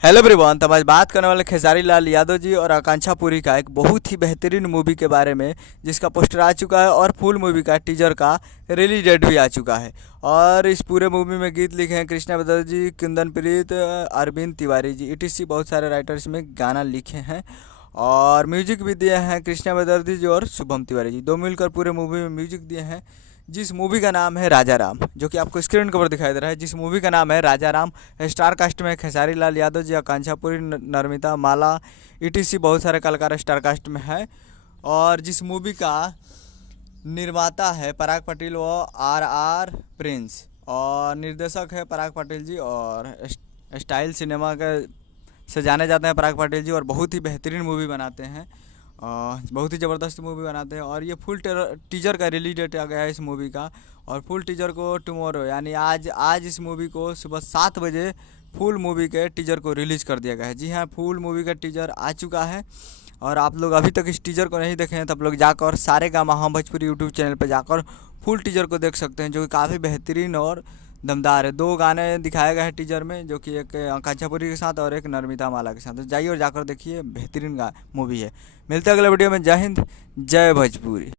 Hello everyone. तो आज बात करने वाले खेसारी लाल यादव जी और आकांक्षा पुरी का एक बहुत ही बेहतरीन मूवी के बारे में, जिसका पोस्टर आ चुका है और फुल मूवी का टीजर का रिलीज डेट भी आ चुका है। और इस पूरे मूवी में गीत लिखे हैं कृष्णा बदल जी, कुंदन प्रीत, अरविंद तिवारी जी, ईटीसी बहुत सारे राइटर्स में गाना लिखे हैं। और म्यूजिक भी दिए हैं कृष्णा बदर्जी जी और शुभम तिवारी जी, दो मिलकर पूरे मूवी में म्यूजिक दिए हैं। जिस मूवी का नाम है राजा राम, जो कि आपको स्क्रीन कवर दिखाई दे रहा है, जिस मूवी का नाम है राजा राम। स्टार कास्ट में खेसारी लाल यादव जी, आकांक्षा पुरी, नर्मिता माला, ईटीसी बहुत सारे कलाकार स्टार कास्ट में है। और जिस मूवी का निर्माता है पराग पाटिल व आर आर प्रिंस, और निर्देशक है पराग पाटिल जी, और स्टाइल सिनेमा का से जाने जाते हैं पराग पाटिल जी, और बहुत ही बेहतरीन मूवी बनाते हैं। बहुत ही ज़बरदस्त मूवी बनाते हैं। और ये फुल टीजर का रिलीज डेट आ गया है इस मूवी का। और फुल टीजर को टुमारो यानी आज आज इस मूवी को सुबह 7 बजे फुल मूवी के टीजर को रिलीज़ कर दिया गया है। जी हाँ, फुल मूवी का टीजर आ चुका है। और आप लोग अभी तक इस टीजर को नहीं देखे हैं तो आप लोग जाकर सारेगामा हम भोजपुरी यूट्यूब चैनल पर जाकर फुल टीजर को देख सकते हैं, जो कि काफ़ी बेहतरीन और दमदार है। दो गाने दिखाए गए हैं टीजर में, जो कि एक आकांक्षा पुरी के साथ और एक नर्मिता माला के साथ। तो जाइए और जाकर देखिए, बेहतरीन मूवी है। मिलते हैं अगले वीडियो में। जय हिंद, जय भोजपुरी।